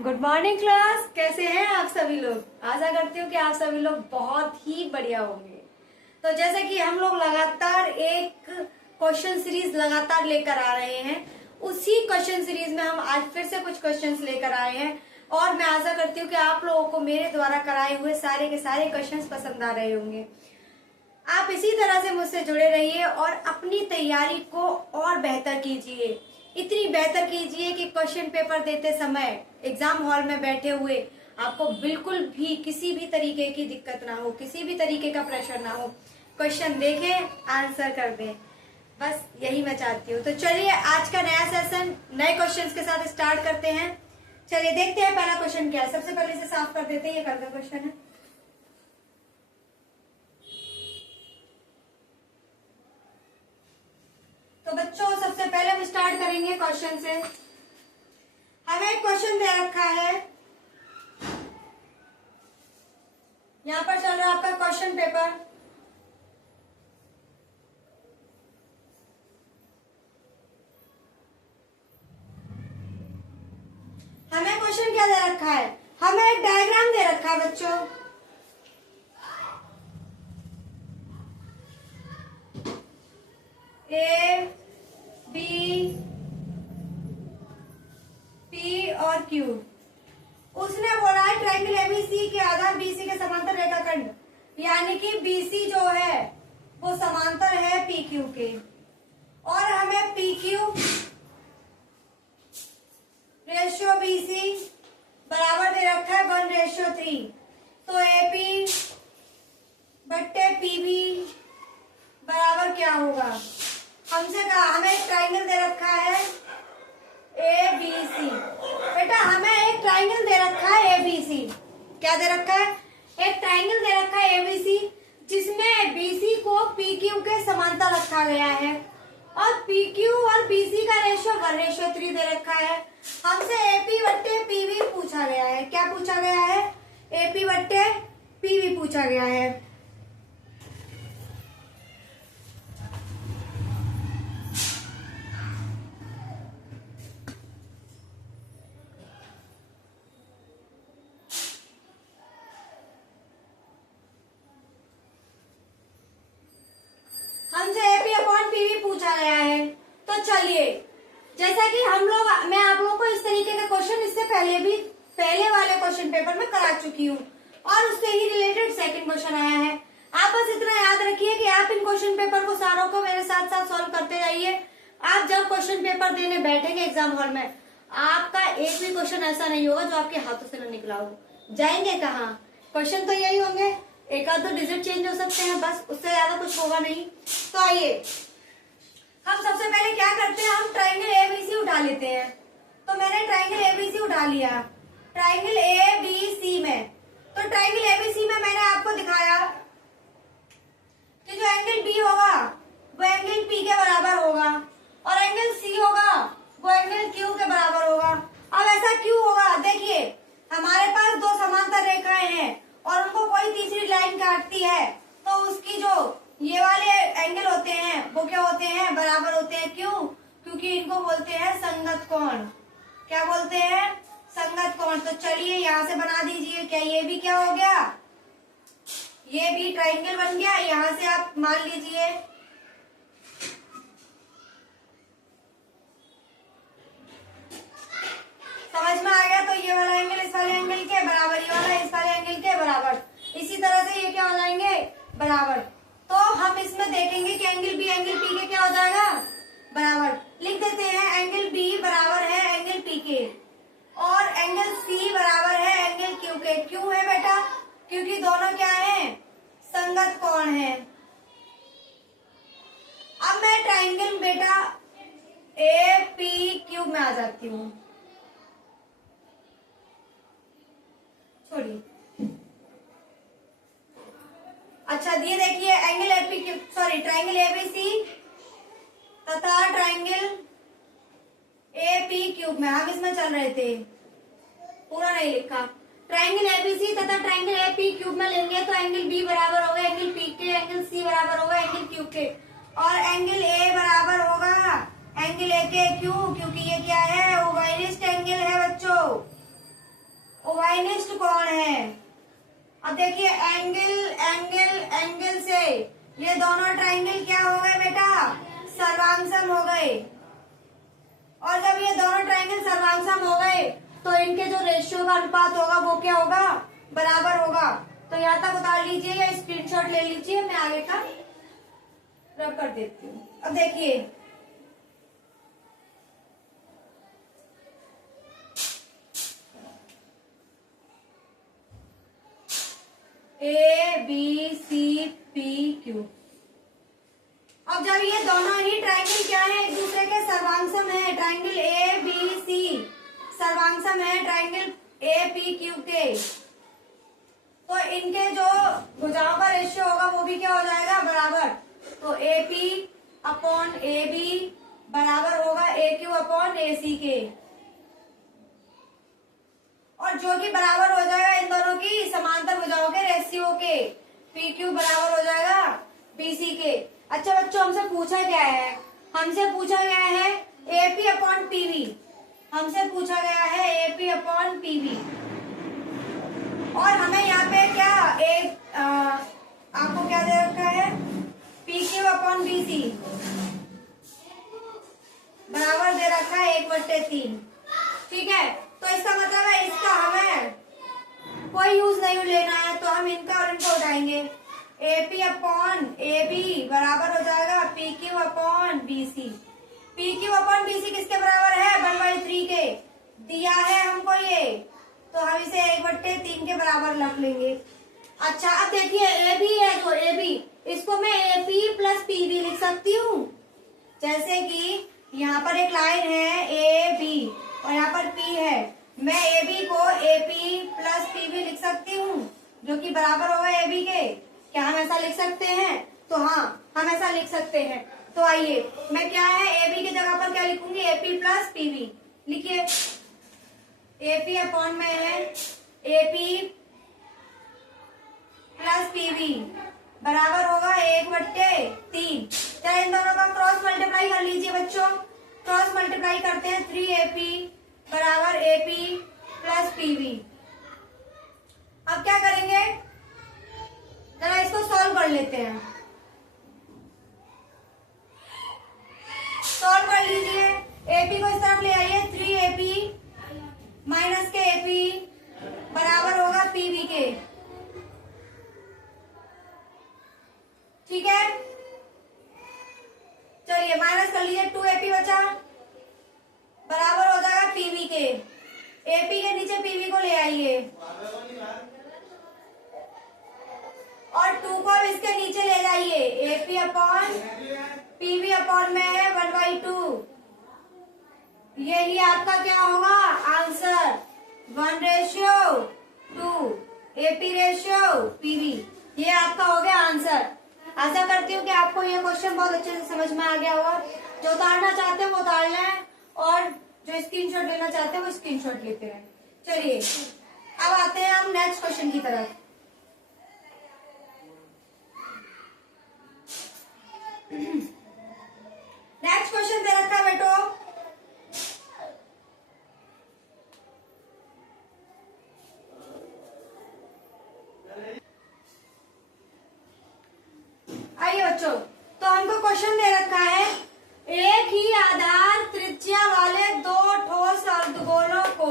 Good morning class. कैसे हैं आप सभी लोग। आशा करती हूँ कि आप सभी लोग बहुत ही बढ़िया होंगे। तो जैसे कि हम लोग लगातार एक क्वेश्चन सीरीज लगातार लेकर आ रहे हैं, उसी क्वेश्चन सीरीज में हम आज फिर से कुछ क्वेश्चंस लेकर आए हैं और मैं आशा करती हूँ कि आप लोगों को मेरे द्वारा कराए हुए सारे के सारे क्वेश्चंस पसंद आ रहे होंगे। आप इसी तरह से मुझसे जुड़े रहिए और अपनी तैयारी को और बेहतर कीजिए। इतनी बेहतर कीजिए कि क्वेश्चन पेपर देते समय एग्जाम हॉल में बैठे हुए आपको बिल्कुल भी किसी भी तरीके की दिक्कत ना हो, किसी भी तरीके का प्रेशर ना हो। क्वेश्चन देखें, आंसर कर दें, बस यही मैं चाहती हूँ। तो चलिए आज का नया सेशन नए क्वेश्चंस के साथ स्टार्ट करते हैं। चलिए देखते हैं पहला क्वेश्चन क्या है। सबसे पहले इसे साफ कर देते हैं, ये कल का क्वेश्चन है। तो बच्चों सबसे पहले हम स्टार्ट करेंगे क्वेश्चन से। हमें एक क्वेश्चन दे रखा है, यहाँ पर चल रहा है आपका क्वेश्चन पेपर। हमें क्वेश्चन क्या दे रखा है, हमें एक डायग्राम दे रखा है बच्चों। ए बी पी और क्यू। उसने बोला है ट्रायंगल एबीसी के आधार बीसी के समांतर रेखाखंड, यानी कि बीसी जो है वो समांतर है पी क्यू के, और हमें पी क्यू रेशियो बीसी बराबर दे रखा है 1:3। तो एपी बट्टे पीबी बराबर क्या होगा। हमसे कहा हमें एक ट्रायंगल दे रखा है ए बी सी। बेटा हमें एक ट्रायंगल दे रखा है एबीसी। क्या दे रखा है, एक ट्रायंगल दे रखा है एबीसी जिसमें बीसी को पीक्यू के समांतर रखा गया है और पीक्यू और बीसी का रेशियो 1:3 दे रखा है। हमसे एपी बट्टे पीवी पूछा गया है। क्या पूछा गया है, एपी बट्टे पीवी पूछा गया है। हमसे एपी अपॉन पीवी पूछा गया है। तो चलिए जैसा कि मैं आप लोगों को इस तरीके का क्वेश्चन इससे पहले भी पहले वाले क्वेश्चन पेपर में करा चुकी हूँ और उससे ही रिलेटेड सेकंड क्वेश्चन आया है। आप बस इतना याद रखिए कि आप इन क्वेश्चन पेपर को सारों को मेरे साथ साथ सॉल्व करते जाइए। आप जब क्वेश्चन पेपर देने बैठेंगे एग्जाम हॉल में, आपका एक भी क्वेश्चन ऐसा नहीं होगा जो आपके हाथों से न निकला हो। जाएंगे कहाँ, क्वेश्चन तो यही होंगे, एक आध दो डिजिट चेंज हो सकते हैं, बस उससे ज्यादा कुछ होगा नहीं। तो आइए हम सबसे पहले क्या करते हैं, हम ट्रायंगल एबीसी उठा लेते हैं। तो मैंने ट्रायंगल एबीसी उठा लिया। ट्रायंगल एबीसी में, तो ट्रायंगल एबीसी में मैंने आपको दिखाया कि जो एंगल बी होगा वो एंगल पी के बराबर होगा और एंगल सी होगा वो एंगल क्यू के बराबर होगा। अब ऐसा क्यों होगा, देखिए हमारे पास दो समांतर रेखाएं हैं और उनको कोई तीसरी लाइन काटती है, तो उसकी जो ये वाले एंगल होते हैं वो क्या होते हैं, बराबर होते हैं। क्यों, क्योंकि इनको बोलते हैं संगत कोण। क्या बोलते हैं, संगत कोण। तो चलिए यहाँ से बना दीजिए। क्या ये भी क्या हो गया, ये भी ट्रायंगल बन गया। यहाँ से आप मान लीजिए समझ में आ गया। तो ये वाला एंगल इस वाले एंगल के बराबर, ये वाला इस वाले एंगल के बराबर। इसी तरह से ये क्या हो जाएंगे, बराबर। तो हम इसमें देखेंगे कि एंगल बी एंगल पी के क्या हो जाएगा, बराबर। लिख देते हैं एंगल बी बराबर है एंगल पी के और एंगल सी बराबर है एंगल क्यू के। क्यों है बेटा, क्योंकि दोनों क्या हैं, संगत कोण है। अब मैं ट्रायंगल बेटा ए पी क्यू में आ जाती हूँ। छोड़िए, अच्छा ये देखिए angle AP Q, sorry triangle ABC तथा ट्रायंगल एपी क्यूब में हम इसमें चल रहे थे, पूरा नहीं लिखा। ट्रायंगल एबीसी तथा ट्रायंगल एपी क्यूब में लेंगे तो एंगल बी बराबर होगा एंगल पी के, एंगल सी बराबर होगा एंगल क्यूब के और एंगल ए बराबर होगा एंगल ए के। क्यों, क्योंकि ये क्या है, ओवलिस्ट एंगल है बच्चों। लाइनिस्ट कौन है? अब देखिए एंगल एंगल एंगल से ये दोनों ट्राइंगल क्या हो गए बेटा? सर्वांगसम हो गए। और जब ये दोनों ट्राइंगल सर्वांगसम हो गए तो इनके जो रेशियो का अनुपात होगा वो क्या होगा? बराबर होगा। तो यहाँ तक उतार लीजिए या स्क्रीनशॉट ले लीजिए, मैं आगे का रब कर देती हूँ। अब देखिए A B C P Q। अब जब ये दोनों ही ट्राइंगल क्या है? एक दूसरे के सर्वांगसम है। ट्राइंगल A B C सर्वांगसम है ट्राइंगल A P Q के, तो इनके जो भुजाओं का रेशियो होगा वो भी क्या हो जाएगा? बराबर। तो AP अपॉन AB बराबर होगा AQ अपॉन AC के, और जो कि बराबर हो जाएगा इन दोनों की समांतर भुजाओं के रेशियो के। PQ बराबर हो जाएगा BC के। अच्छा बच्चों, हमसे पूछा क्या है? हमसे पूछा गया है AP अपॉन PV। हमसे पूछा गया है AP अपॉन PV, और हमें यहाँ पे क्या एक आपको क्या दे रखा है? PQ अपॉन BC बराबर दे रखा है 1/3। ठीक है, तो इसका मतलब है इसका हमें कोई यूज नहीं लेना है, तो हम इनका और इनको उठाएंगे। AP अपॉन AB बराबर हो जाएगा PQ upon BC। PQ upon BC किसके बराबर है? 1/3 के। दिया है हमको ये, तो हम इसे 1/3 के बराबर रख लेंगे। अच्छा अब देखिए AB है, तो AB इसको मैं AP प्लस PB लिख सकती हूँ। जैसे कि यहाँ पर एक लाइन है AB और यहाँ पर P है, मैं AB को AP प्लस PB लिख सकती हूँ, जो कि बराबर होगा AB के। क्या हम ऐसा लिख सकते हैं? तो हाँ, हम ऐसा लिख सकते हैं। तो आइए मैं क्या है AB की जगह पर क्या लिखूंगी? AP plus PB। लिखिए AP अपॉन में है AP प्लस PB बराबर होगा 1/3। चलिए इन दोनों का क्रॉस मल्टीप्लाई कर लीजिए बच्चों। क्रॉस मल्टीप्लाई करते हैं 3AP बराबर AP प्लस PB। अब क्या करेंगे? जरा इसको सॉल्व कर लेते हैं। सॉल्व कर लीजिए। AP को इस तरफ ले आइए, 3AP माइनस के AP बराबर होगा PB के। ठीक है, चलिए माइनस कर लीजिए, 2AP बचा बराबर हो जाएगा PB के। AP के नीचे PB को ले आइए और 2 को इसके नीचे ले जाइए। AP अपॉन PB अपॉन में है 1/2। यही आपका क्या होगा? Answer 1:2 AP ratio PB। ये आपका हो गया आंसर। आशा करती हूँ कि आपको ये क्वेश्चन बहुत अच्छे से समझ में आ गया होगा। जो उतारना चाहते हैं वो उतार लें, और जो स्क्रीनशॉट लेना चाहते हैं वो स्क्रीनशॉट लेते हैं। चलिए अब आते हैं हम नेक्स्ट क्वेश्चन की तरफ। नेक्स्ट क्वेश्चन दे रखा है बेटो, आइए बच्चों, तो हमको क्वेश्चन दे रखा है एक ही आधार त्रिज्या वाले 2 ठोस अर्धगोलों को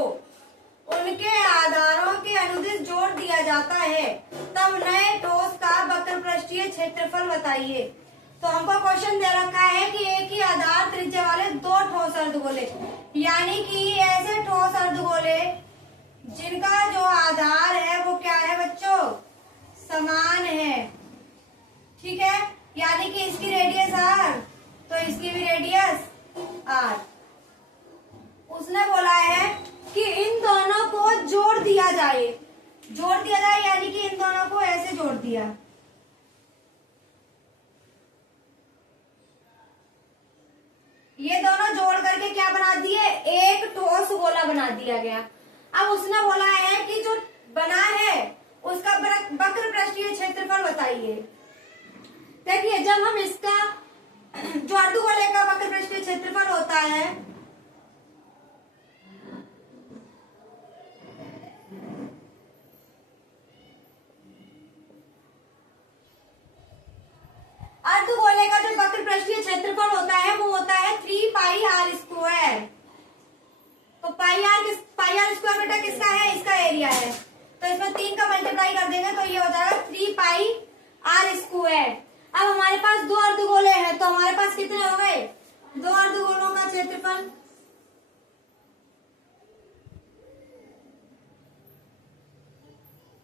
उनके आधारों के अनुदिश जोड़ दिया जाता है, तब नए ठोस का वक्रपृष्ठीय क्षेत्रफल बताइए। तो हमको क्वेश्चन दे रखा है कि एक ही आधार त्रिज्या वाले 2 ठोस अर्धगोले, यानी कि ऐसे ठोस अर्धगोले जिनका जो आधार है वो क्या है बच्चों? समान है। ठीक है, यानी कि इसकी रेडियस R तो इसकी भी रेडियस R। उसने बोला है कि इन दोनों को जोड़ दिया जाए। जोड़ दिया जाए यानी कि इन दोनों को ऐसे जोड़ दिया। ये दोनों जोड़ करके क्या बना दिए? एक ठोस गोला बना दिया गया। अब उसने बोला है कि जो बना है उसका वक्रपृष्ठीय क्षेत्रफल बताइए। देखिए जब हम इसका जो अर्धगोले का वक्रपृष्ठीय क्षेत्रफल होता है क्षेत्रफल होता है वो होता है 3πr²। तो पाई आर स्क्वायर बेटा किसका है, इसका एरिया है। तो इसमें 3 का मल्टीप्लाई कर देंगे तो ये हो जाएगा 3πr²। अब हमारे पास 2 अर्धगोले हैं तो हमारे पास कितने हो गए, 2 अर्धगोलों का क्षेत्रफल।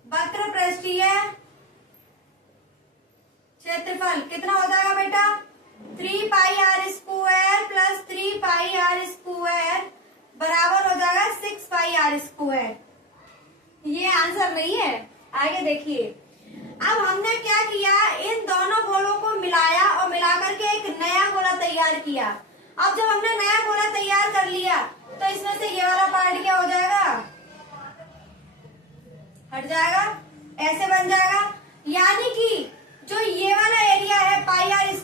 वक्र पृष्ठीय क्षेत्रफल कितना हो जाएगा बेटा, 3πr² प्लस 3πr² बराबर हो जाएगा 6πr²। ये आंसर नहीं है, आगे देखिए। अब हमने क्या किया, इन दोनों गोलों को मिलाया और मिलाकर के एक नया गोला तैयार किया। अब जब हमने नया गोला तैयार कर लिया तो इसमें से ये वाला पार्ट क्या हो जाएगा, हट जाएगा, ऐसे बन जाएगा। यानी कि जो ये वाला एरिया है πr²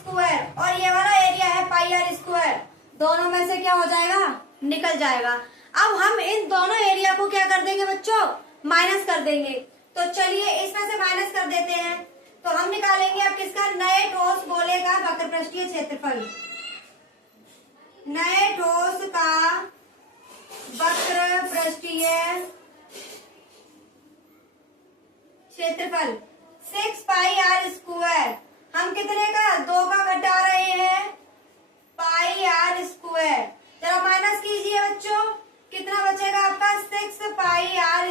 और ये वाला एरिया है πr², दोनों में से क्या हो जाएगा, निकल जाएगा। अब हम इन दोनों एरिया को क्या कर देंगे बच्चों, माइनस कर देंगे। तो चलिए इसमें से माइनस कर देते हैं। तो हम निकालेंगे अब किसका, नए ठोस गोले का वक्र पृष्ठीय क्षेत्रफल। नए ठोस का वक्र पृष्ठीय क्षेत्रफल 6πr²। हम कितने का, 2 का घटा रहे हैं, πr²। जरा माइनस कीजिए बच्चों, कितना बचेगा आपका, 6πr²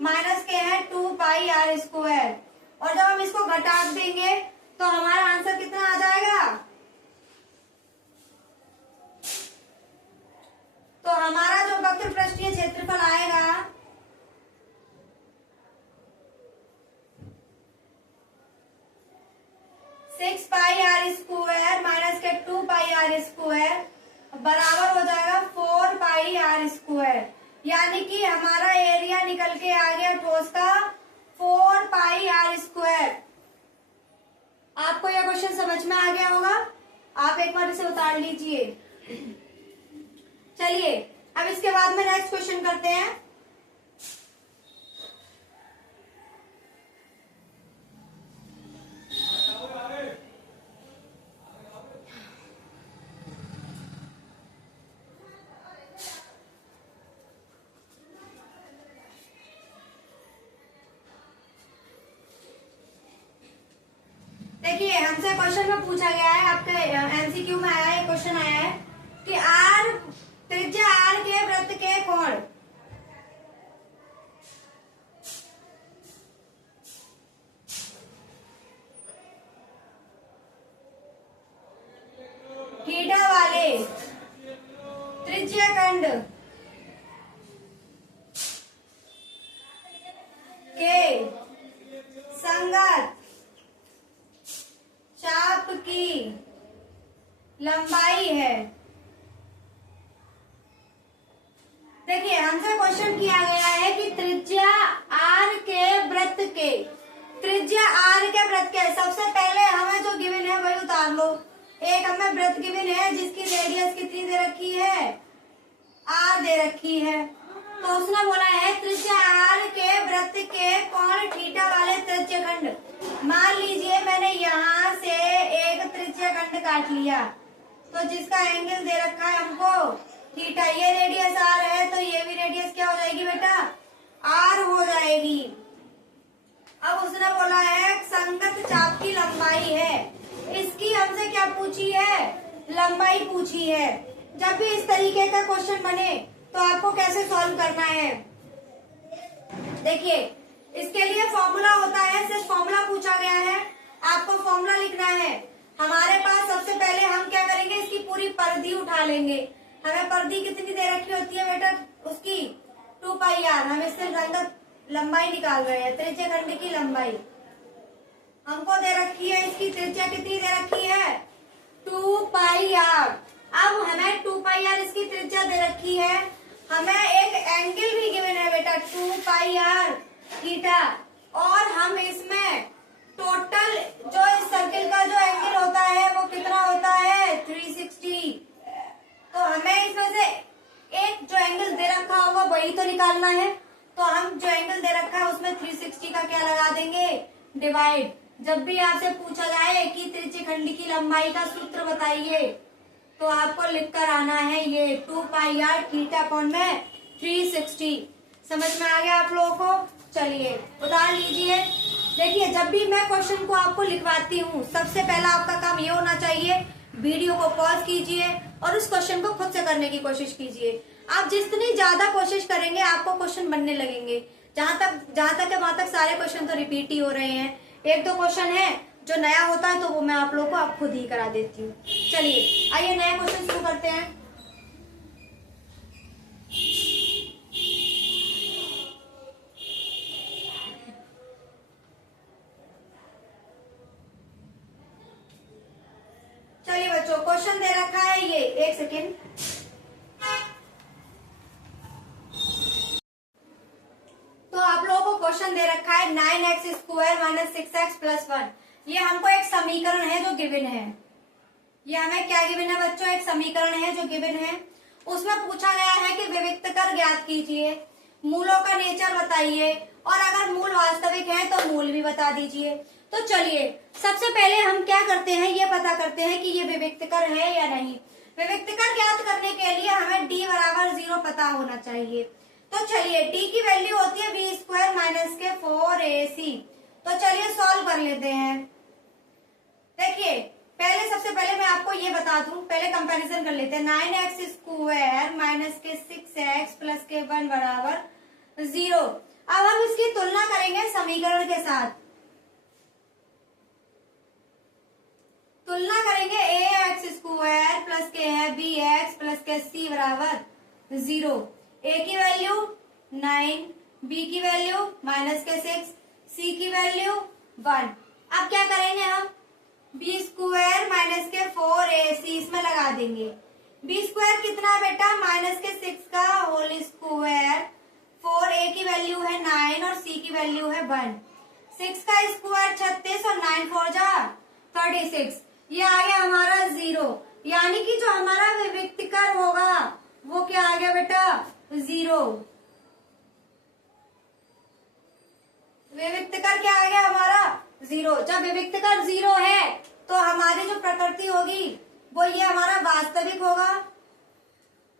माइनस के है 2πr²। और जब हम इसको घटा देंगे तो हमारा आंसर कितना आ जाएगा, तो हमारा जो वक्र पृष्ठीय क्षेत्रफल आएगा 6πr² माइनस के 2πr² बराबर हो जाएगा 4πr²। यानी कि हमारा एरिया निकल के आ गया ठोस का 4πr²। आपको यह क्वेश्चन समझ में आ गया होगा, आप एक बार इसे उतार लीजिए। चलिए अब इसके बाद में नेक्स्ट क्वेश्चन करते हैं। देखिए हमसे क्वेश्चन में पूछा गया है, आपके एमसीक्यू में आया है, क्वेश्चन आया है कि त्रिज्या आर के वृत्त के कोण थीटा वाले त्रिज्याखंड के संगत चाप की लंबाई है। देखिए हमसे क्वेश्चन किया गया है कि त्रिज्या आर के वृत्त के, त्रिज्या आर के वृत्त के, सबसे पहले हमें जो गिवन है वही उतार लो। एक हमें वृत्त गिवन है जिसकी रेडियस कितनी दे रखी है, आर दे रखी है। तो उसने बोला है त्रिज्या आर के वृत्त के कोण थीटा वाले त्रिज्याखंड। मान लीजिए मैंने यहाँ से एक त्रिज्याखंड काट लिया, तो जिसका एंगल दे रखा है हमको थीटा, ये रेडियस आर है तो ये भी रेडियस क्या हो जाएगी बेटा, आर हो जाएगी। अब उसने बोला है संगत चाप की लंबाई है, इसकी हमसे क्या पूछी है, लंबाई पूछी है। जब भी इस तरीके का क्वेश्चन बने तो आपको कैसे सॉल्व करना है, देखिए इसके लिए फॉर्मूला होता है, सिर्फ फॉर्मूला पूछा गया है, आपको फॉर्मूला लिखना है। हमारे पास सबसे पहले हम क्या करेंगे, इसकी पूरी परिधि उठा लेंगे। हमें परिधि कितनी दे रखी होती है बेटा, उसकी 2πr। हम इससे संगत लंबाई निकाल रहे हैं, त्रिज्याखंड की लंबाई हमको दे रखी है, इसकी त्रिज्या कितनी दे रखी है, 2πr। अब हमें 2πr इसकी त्रिज्या दे रखी है, हमें एक एंगल भी गिवन है बेटा 2πr थीटा, और हम इसमें टोटल जो इस सर्किल का जो एंगल होता है वो कितना होता है 360। तो हमें इसमें से एक जो एंगल दे रखा होगा वही तो निकालना है। तो हम जो एंगल दे रखा है उसमें 360 का क्या लगा देंगे, डिवाइड। जब भी आपसे पूछा जाए कि त्रिज्यखंड की लंबाई का सूत्र बताइए, तो आपको लिख कर आना है ये 2 पाई आर थीटा अपॉन में 360। समझ में आ गया आप लोगों को? चलिए उदाहरण लीजिए। देखिए, जब भी मैं क्वेश्चन को आपको लिखवाती हूँ, सबसे पहला आपका काम ये होना चाहिए, वीडियो को पॉज कीजिए और उस क्वेश्चन को खुद से करने की कोशिश कीजिए। आप जितनी ज्यादा कोशिश करेंगे आपको क्वेश्चन बनने लगेंगे। जहां तक है वहां तक सारे क्वेश्चन तो रिपीट ही हो रहे हैं। एक दो क्वेश्चन है जो नया होता है तो वो मैं आप लोगों को आप खुद ही करा देती हूँ। चलिए आइए नया क्वेश्चन शुरू करते हैं। चलिए बच्चों, क्वेश्चन दे रखा है ये, एक सेकेंड। तो आप लोगों को क्वेश्चन दे रखा है 9x square minus 6x plus 1। ये हमको एक समीकरण है जो गिवन है। ये हमें क्या गिवन है बच्चों? एक समीकरण है जो गिवन है। उसमें पूछा गया है कि विविक्त कर ज्ञात कीजिए, मूलों का नेचर बताइए, और अगर मूल वास्तविक है तो मूल भी बता दीजिए। तो चलिए सबसे पहले हम क्या करते हैं, ये पता करते हैं कि ये विविक्त कर है या नहीं। विविक्त कर ज्ञात करने के लिए हमें d बराबर 0 पता होना चाहिए। तो चलिए d की वैल्यू होती है b स्क्वायर माइनस के 4ac। तो चलिए सॉल्व कर लेते हैं। देखिए पहले, सबसे पहले मैं आपको ये बता दूं, पहले कंपैरिजन कर लेते हैं। 9x स्क्वायर माइनस के 6x प्लस के 1 बराबर 0। अब हम इसकी तुलना करेंगे समीकरण के साथ। तुलना करेंगे ax स्क्वायर प्लस के है bx प्लस के c बराबर 0। a की वैल्यू 9, b की वैल्यू माइनस के 6, c की वैल्यू 1। अब क्या करेंगे हम? b स्क्वायर माइनस के 4ac इसमें लगा देंगे। b स्क्वायर कितना है बेटा? माइनस के 6 का होल स्क्वायर, 4a की वैल्यू है 9 और c की वैल्यू है 1। 6 का स्क्वायर 36 और 9 4 जा 36। ये आ गया हमारा 0, यानी कि जो हमारा विविक्त कर होगा वो क्या आ गया बेटा? 0। विविक्त कर क्या आ गया हमारा? 0। जब विविक्त कर 0 है तो हमारी जो प्रकृति होगी वो ये हमारा वास्तविक होगा,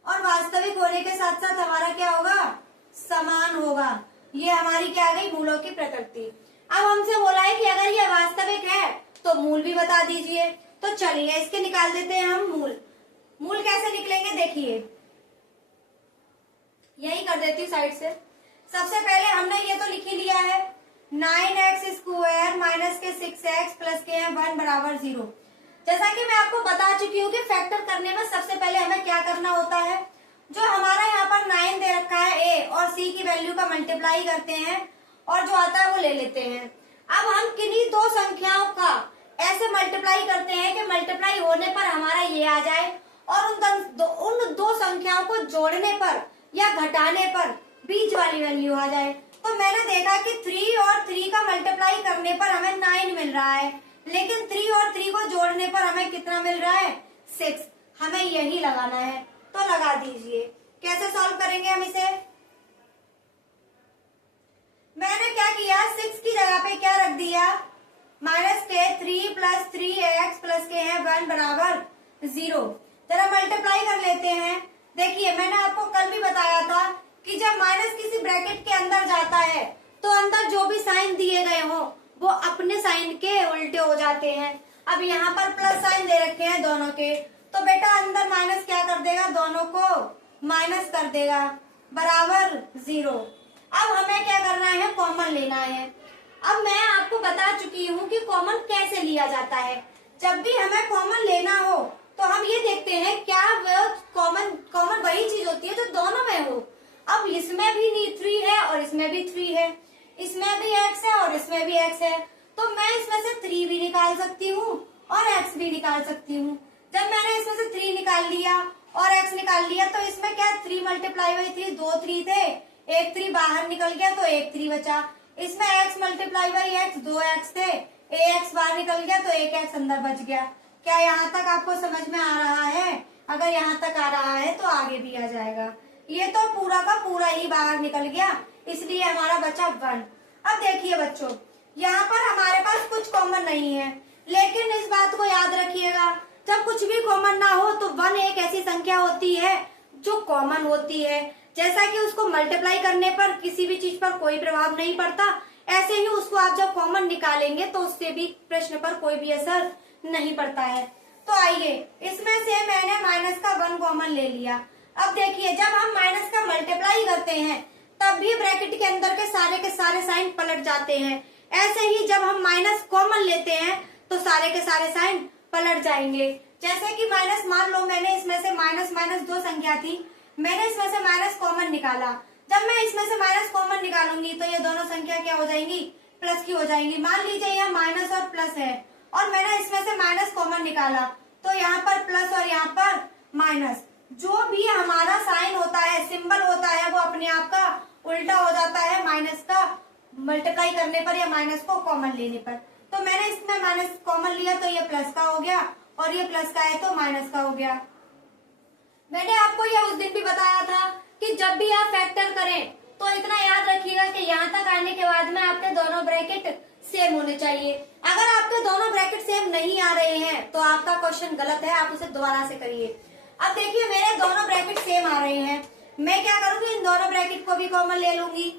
और वास्तविक होने के साथ साथ हमारा क्या होगा? समान होगा। ये हमारी क्या आ गई? मूलों की प्रकृति। अब हमसे बोला है कि अगर ये वास्तविक है तो मूल भी बता दीजिए। तो चलिए इसके निकाल देते हैं हम मूल। मूल कैसे निकलेंगे देखिए, यही कर देती हूँ साइड से। सबसे पहले हमने ये तो लिख ही लिया है 9x स्क्वायर माइनस के 6x प्लस के 1 बराबर 0। जैसा कि मैं आपको बता चुकी हूँ कि फैक्टर करने में सबसे पहले हमें क्या करना होता है, जो हमारा यहाँ पर 9 दे रखा है a और c की वैल्यू का मल्टीप्लाई करते हैं और जो आता है वो ले लेते हैं। अब हम किन्हीं दो संख्याओं का ऐसे मल्टीप्लाई करते हैं कि मल्टीप्लाई होने पर हमारा ये आ जाए, और उन दो संख्याओं को जोड़ने पर या घटाने पर बीच वाली वैल्यू आ जाए। तो मैंने देखा कि 3 और 3 का मल्टीप्लाई करने पर हमें 9 मिल रहा है, लेकिन 3 और 3 को जोड़ने पर हमें कितना मिल रहा है? 6। हमें यही लगाना है, तो लगा दीजिए। कैसे सॉल्व करेंगे हम इसे? मैंने क्या किया, 6 की जगह पे क्या रख दिया? माइनस के 3 प्लस 3x प्लस के है 1 बराबर 0। जरा मल्टीप्लाई कर लेते हैं। देखिए मैंने आपको कल भी बताया था कि जब माइनस किसी ब्रैकेट के अंदर जाता है तो अंदर जो भी साइन दिए गए हो वो अपने साइन के उल्टे हो जाते हैं। अब यहाँ पर प्लस साइन दे रखे हैं दोनों के, तो बेटा अंदर माइनस क्या कर देगा? दोनों को माइनस कर देगा, बराबर 0। अब हमें क्या करना है? कॉमन लेना है। अब मैं आपको बता चुकी हूँ कि कॉमन कैसे लिया जाता है। जब भी हमें कॉमन लेना हो तो हम ये देखते हैं क्या कॉमन वही चीज होती है जो दोनों में हो। अब इसमें भी 3 है और इसमें भी 3 है, इसमें भी x है और इसमें भी x है, तो मैं इसमें से 3 भी निकाल सकती हूँ और x भी निकाल सकती हूँ। जब मैंने इसमें से 3 निकाल लिया और x निकाल लिया तो इसमें क्या 3 मल्टीप्लाई बाई 3, 2 3 थे, एक 3 बाहर निकल गया तो एक 3 बचा। इसमें x multiply by x 2x थे, ax बाहर निकल गया तो एक x अंदर बच गया। क्या यहाँ तक आपको समझ में आ रहा है? अगर यहाँ तक आ रहा है तो आगे भी आ जाएगा। ये तो पूरा का पूरा ही बाहर निकल गया, इसलिए हमारा बचा 1। अब देखिए बच्चों, यहाँ पर हमारे पास कुछ कॉमन नहीं है, लेकिन इस बात को याद रखिएगा, जब कुछ भी कॉमन ना हो तो 1 एक ऐसी संख्या होती है जो कॉमन होती है। जैसा कि उसको मल्टीप्लाई करने पर किसी भी चीज पर कोई प्रभाव नहीं पड़ता, ऐसे ही उसको आप जब कॉमन निकालेंगे तो उससे भी प्रश्न पर कोई भी असर नहीं पड़ता है। तो आइए, इसमें से मैंने माइनस का 1 कॉमन ले लिया। अब देखिए, जब हम माइनस का मल्टीप्लाई करते हैं तब भी ब्रैकेट के अंदर के सारे साइन पलट जाते हैं। ऐसे ही जब हम माइनस कॉमन लेते हैं तो सारे के सारे साइन पलट जाएंगे। जैसे कि माइनस, मान लो मैंने इसमें से माइनस माइनस 2 संख्या थी, मैंने इसमें से माइनस कॉमन निकाला। जब मैं इसमें से माइनस कॉमन निकालूंगी तो ये दोनों संख्या क्या हो जाएंगी, प्लस की हो जाएंगी। मान लीजिए यहाँ माइनस और प्लस है और मैंने इसमें से माइनस कॉमन निकाला, तो यहाँ पर प्लस और यहाँ पर माइनस, जो भी हमारा साइन होता है, सिंबल होता है, वो अपने आप का उल्टा हो जाता है माइनस का मल्टीप्लाई करने पर या माइनस को कॉमन लेने पर। तो मैंने इसमें माइनस कॉमन लिया तो ये प्लस का हो गया और ये प्लस का है तो माइनस का हो गया। मैंने आपको यह उस दिन भी बताया था कि जब भी आप फैक्टर करें तो इतना याद रखिएगा कि यहाँ तक आने के बाद में आपके दोनों ब्रैकेट सेम होने चाहिए। अगर आपके दोनों ब्रैकेट सेम नहीं आ रहे हैं तो आपका क्वेश्चन गलत है, आप उसे दोबारा से करिए। अब देखिए, मेरे दोनों ब्रैकेट सेम आ रहे हैं, मैं क्या करूंगी, इन दोनों ब्रैकेट को भी कॉमन ले लूंगी।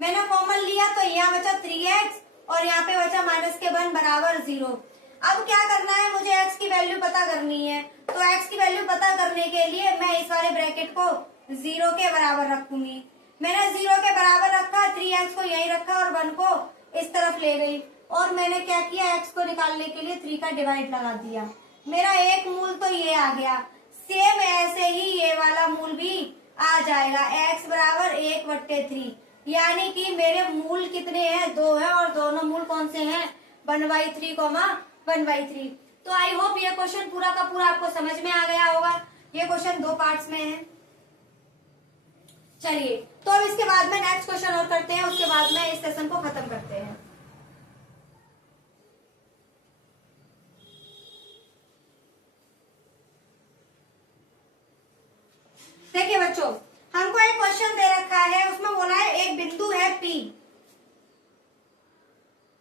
मैंने कॉमन लिया तो यहाँ बचा 3x और यहाँ पे बचा माइनस के 1 बराबर 0। अब क्या करना है, मुझे x की वैल्यू पता करनी है, तो x की वैल्यू पता करने के लिए मैं इस वाले ब्रैकेट को 0 के बराबर रखूंगी। मैंने 0 के बराबर रखा, 3x को यही रखा और 1 को इस तरफ ले गई और मैंने क्या किया, x को निकालने के लिए 3 का डिवाइड लगा दिया। मेरा एक मूल तो ये आ गया, सेम ऐसे ही ये वाला मूल भी आ जाएगा, x बराबर 1/3, यानी कि मेरे मूल कितने हैं, 2 है और दोनों मूल कौन से हैं, 1/3, 1/3। तो आई होप ये क्वेश्चन पूरा का पूरा आपको समझ में आ गया होगा। ये क्वेश्चन 2 पार्ट्स में है। चलिए, तो अब इसके बाद में नेक्स्ट क्वेश्चन और करते हैं, उसके बाद में इस सेशन को खत्म करते हैं। देखिए बच्चों, हमको एक क्वेश्चन दे रखा है, उसमें बोला है एक बिंदु है P,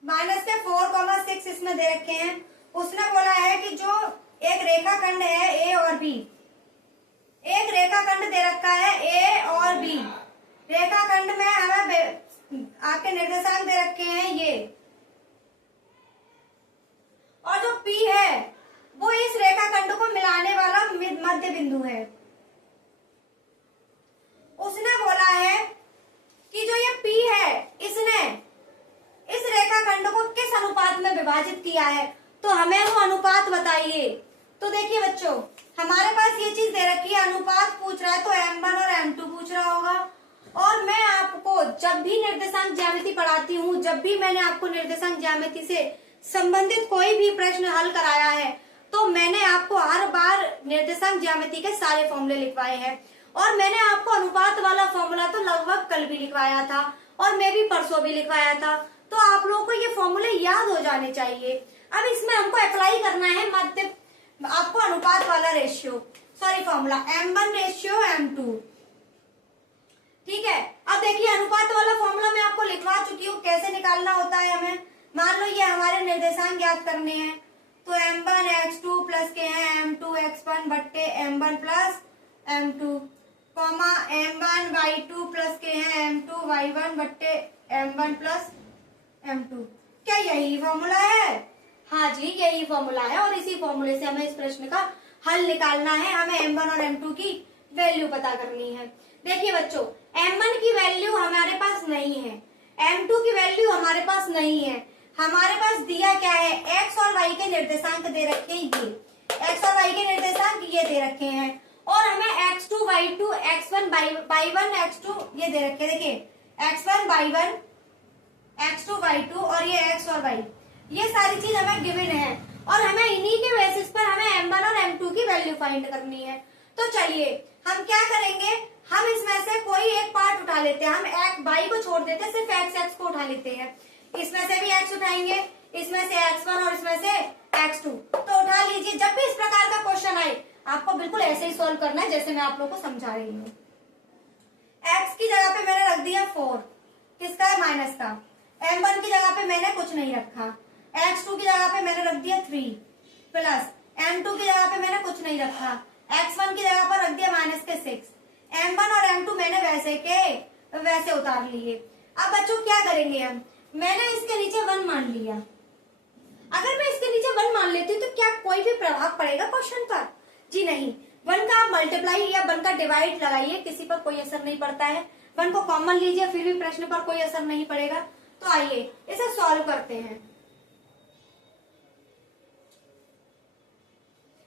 माइनस के 4,6 इसमें दे रखे हैं। उसने बोला है कि जो एक रेखाखंड है A और B, एक रेखाखंड दे रखा है A और B, रेखाखंड में हमें आपके निर्देशांक दे रखे हैं ये, और जो P है वो इस रेखाखंड को मिलाने वाला मध्य बिंदु है। उसने बोला है कि जो ये P है, इसने इस रेखाखंड को किस अनुपात में विभाजित किया है, तो हमें वो अनुपात बताइए। तो देखिए बच्चों, हमारे पास ये चीज दे रखी है, अनुपात पूछ रहा है तो M1 और M2 पूछ रहा होगा। और मैं आपको जब भी निर्देशांक ज्यामिति पढ़ाती हूँ, जब भी मैंने आपको निर्देशांक ज्यामिति से संबंधित कोई भी प्रश्न हल कराया है, तो मैंने आपको हर बार निर्देशांक ज्यामिति के सारे फॉर्मूले लिखवाए हैं। और मैंने आपको अनुपात वाला फॉर्मूला तो लगभग कल भी लिखवाया था और मैं भी परसों भी लिखवाया था, तो आप लोगों को ये फॉर्मूले याद हो जाने चाहिए। अब इसमें हमको अप्लाई करना है मध्य, आपको अनुपात वाला ratio, sorry formula M1 ratio M2, ठीक है। अब देखिए, अनुपात वाला फॉर्मूला मैं आपको लिखवा चुकी हूँ, कैसे निकालना होता है हमें। मान लो ये हमारे निर्देशांक ज्ञात करने हैं, तो M1 x2 प्लस के हैं M2 x1 बट्टे M1 plus M2, comma M1 y2 plus के हैं M2 y1 बट्टे M1 प्लस M2। क्या यही फॉर्मूला है? हाँ जी, यही फॉर्मूला है और इसी फॉर्मूले से हमें इस प्रश्न का हल निकालना है। हमें M1 और M2 की वैल्यू पता करनी है। देखिए बच्चों, M1 की वैल्यू हमारे पास नहीं है, M2 की वैल्यू हमारे पास नहीं है। हमारे पास दिया क्या है, x और y के निर्देशांक दे रखे हैं, ये x और y के निर्देशांक ये दे रखे हैं, और हमें x2 y2 x1 y1 x2 ये दे रखे। देखिए x1 y1 x2 y2 और ये x और y, ये सारी चीज हमें गिवन है और हमें इन्हीं के बेसिस पर हमें M1 और M2 की वैल्यू फाइंड करनी है। तो चलिए हम क्या करेंगे, हम इसमें से कोई एक पार्ट उठा लेते हैं, हम y को छोड़ देते हैं, सिर्फ x को उठा लेते हैं। इसमें से भी x उठाएंगे, इसमें से x1 और इसमें से x2, तो उठा लीजिए। जब भी इस प्रकार का क्वेश्चन आए आपको बिल्कुल ऐसे ही सॉल्व करना है जैसे मैं आप लोगों को समझा रही हूँ। x की जगह पे मैंने रख दिया 4, किसका है, माइनस का। m1 की जगह पे मैंने कुछ नहीं रखा, x2 की जगह पे मैंने रख दिया 3 प्लस m2 की जगह पे मैंने कुछ नहीं रखा, x1 की जगह पर रख दिया -6। m1 और m2 मैंने वैसे के वैसे उतार लिए। अब बच्चों क्या करेंगे हम, मैंने इसके नीचे 1 मान लिया, अगर मैं इसके नीचे 1 मान लेती हूँ तो क्या कोई भी प्रभाव पड़ेगा क्वेश्चन पर? जी नहीं। 1 का आप मल्टीप्लाई या 1 का डिवाइड लगाइए, किसी पर कोई असर नहीं पड़ता है। 1 को कॉमन लीजिए, फिर भी प्रश्न पर कोई असर नहीं पड़ेगा। तो आइए इसे सॉल्व करते हैं।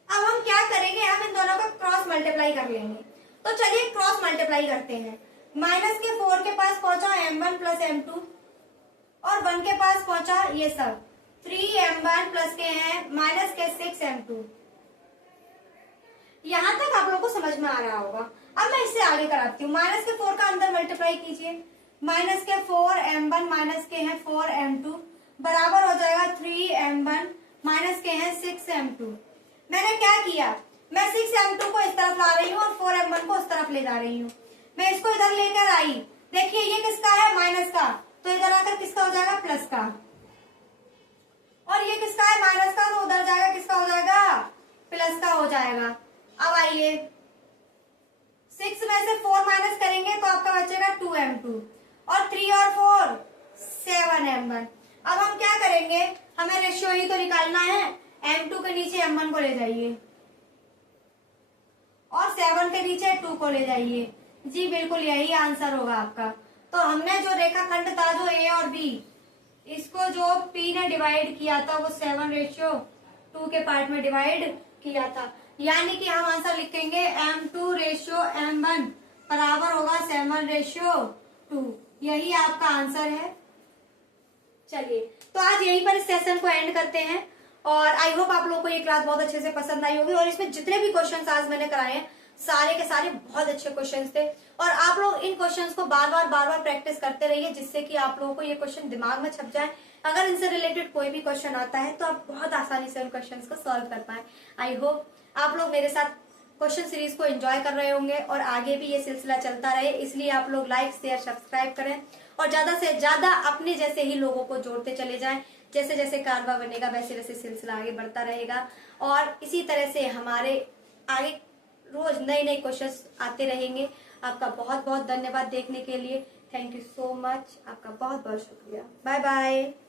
अब हम क्या करेंगे, हम इन दोनों का क्रॉस मल्टीप्लाई कर लेंगे। तो चलिए क्रॉस मल्टीप्लाई करते हैं। -4 के पास पहुंचा m1 प्लस m2 और 1 के पास पहुंचा ये सब 3m1 प्लस के हैं -6m2। यहां तक आप लोगों को समझ में आ रहा होगा। अब मैं इससे आगे कराती हूँ। -4 का अंदर मल्टीप्लाई कीजिए, -4m1 माइनस के हैं 4m2 बराबर हो जाएगा 3m1 माइनस के हैं 6m2। मैंने क्या किया, मैं 6m2 को इस तरफ ला रही हूँ और 4m1 को उस तरफ ले जा रही हूँ। मैं इसको इधर लेकर आई, देखिए ये किसका है, माइनस का, तो इधर आकर किसका हो जाएगा, प्लस का। और ये किसका है, माइनस का, तो उधर जाएगा किसका हो जाएगा, प्लस का हो जाएगा। अब आइए 6 में से 4 माइनस करेंगे तो आपका बचेगा 2m2 और 3 और 4 7m1। अब हम क्या करेंगे, हमें रेशियो ही तो निकालना है। m2 के नीचे m1 को ले जाइए और 7 के नीचे 2 को ले जाइए। जी बिल्कुल यही आंसर होगा आपका। तो हमने जो रेखाखंड था, जो a और b, इसको जो p ने डिवाइड किया था वो 7:2 के पार्ट में डिवाइड किया था। यानी कि हम आंसर लिखेंगे m2:m1 बराबर होगा 7:2। यही आपका आंसर है। चलिए तो आज यहीं पर इस सेशन को एंड करते हैं और आई होप आप लोगों को ये क्लास बहुत अच्छे से पसंद आई होगी। और इसमें जितने भी क्वेश्चंस आज मैंने कराए हैं सारे के सारे बहुत अच्छे क्वेश्चंस थे और आप लोग इन क्वेश्चंस को बार बार प्रैक्टिस करते रहिए, जिससे कि आप लोगों को ये क्वेश्चन दिमाग में छप जाए। अगर इनसे रिलेटेड कोई भी क्वेश्चन आता है तो आप बहुत आसानी से उन क्वेश्चंस को सॉल्व कर पाए। आई होप आप लोग मेरे साथ क्वेश्चन सीरीज को एंजॉय कर रहे होंगे और आगे भी ये सिलसिला चलता रहे, इसलिए आप लोग लाइक शेयर सब्सक्राइब करें और ज्यादा से ज्यादा अपने जैसे ही लोगों को जोड़ते चले जाएं। जैसे जैसे कारवा बनेगा वैसे वैसे सिलसिला आगे बढ़ता रहेगा और इसी तरह से हमारे आगे रोज नए नए क्वेश्चंस आते रहेंगे। आपका बहुत बहुत धन्यवाद देखने के लिए। Thank you so much. आपका बहुत बहुत शुक्रिया। Bye bye.